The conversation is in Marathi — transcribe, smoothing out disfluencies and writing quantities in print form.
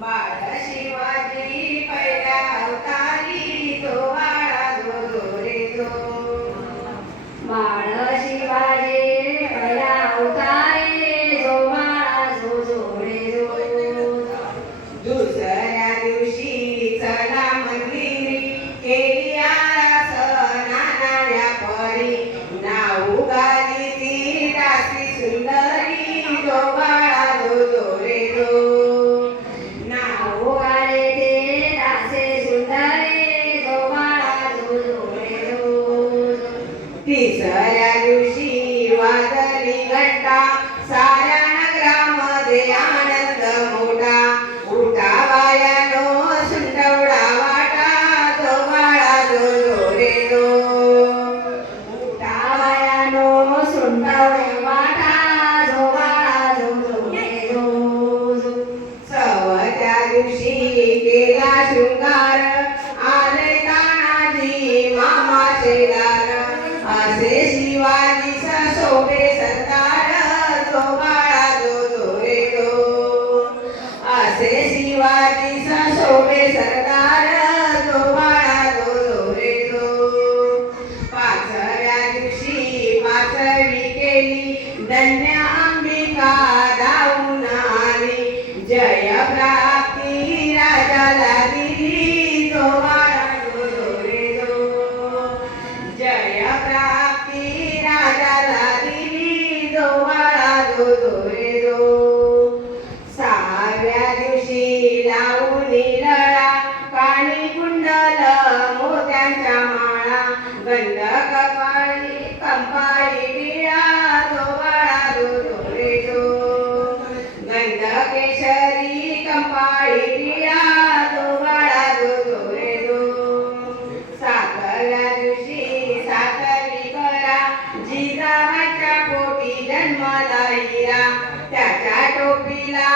बाळ शिवाजी पहिल्या अवतारी तो बाळा जो रे जो बाळ शिवाजी पहिला अवतारी जो बाळा जो रे जो दुसऱ्या दिवशी चला मंदिरी केली आरास नानाऱ्या परी नाऊ गाली ती दासी सुंदरी जो बाळा जो रे जो नाव गाले ते दासे सुंदरी जो बाळा जो रे जो तिसऱ्या दिवशी वाजली घंटा साऱ्या नगरामध्ये आनंद मोठा उठा बायानो सुंदवडा वाटा जो बाळा जो रे जो उठा बायानो सुंदर वाटा जो बाळा जो रे जो सवत्या दिवशी केला शृंगार आले तानाजी मामा शेलार असे शिवाजी शोभे सरदार जो बाळा जो रे जो असे शिवाजी शोभे सरदार जो बाळा जो रे जो पाचव्या दिवशी पाचवी केली धन्य अंबिका धावून आली जय प्राप्ती राजाला दिली जो बाळा जो रे जो जय प्राप्ती राजाला दिली जो बाळा जो रे जो सहाव्या दिवशी लावून लळा काणी कुंडल मोत्यांच्या माळा गंध कंपाळी टिळा जो बाळा जो रे जो गंध केशरी कंपाळी टिळा जो बाळा जो रे जो सातव्या दिवशी सातवी करा जिजाबाच्या पोटी जन्मला हिरा त्याच्या टोपीला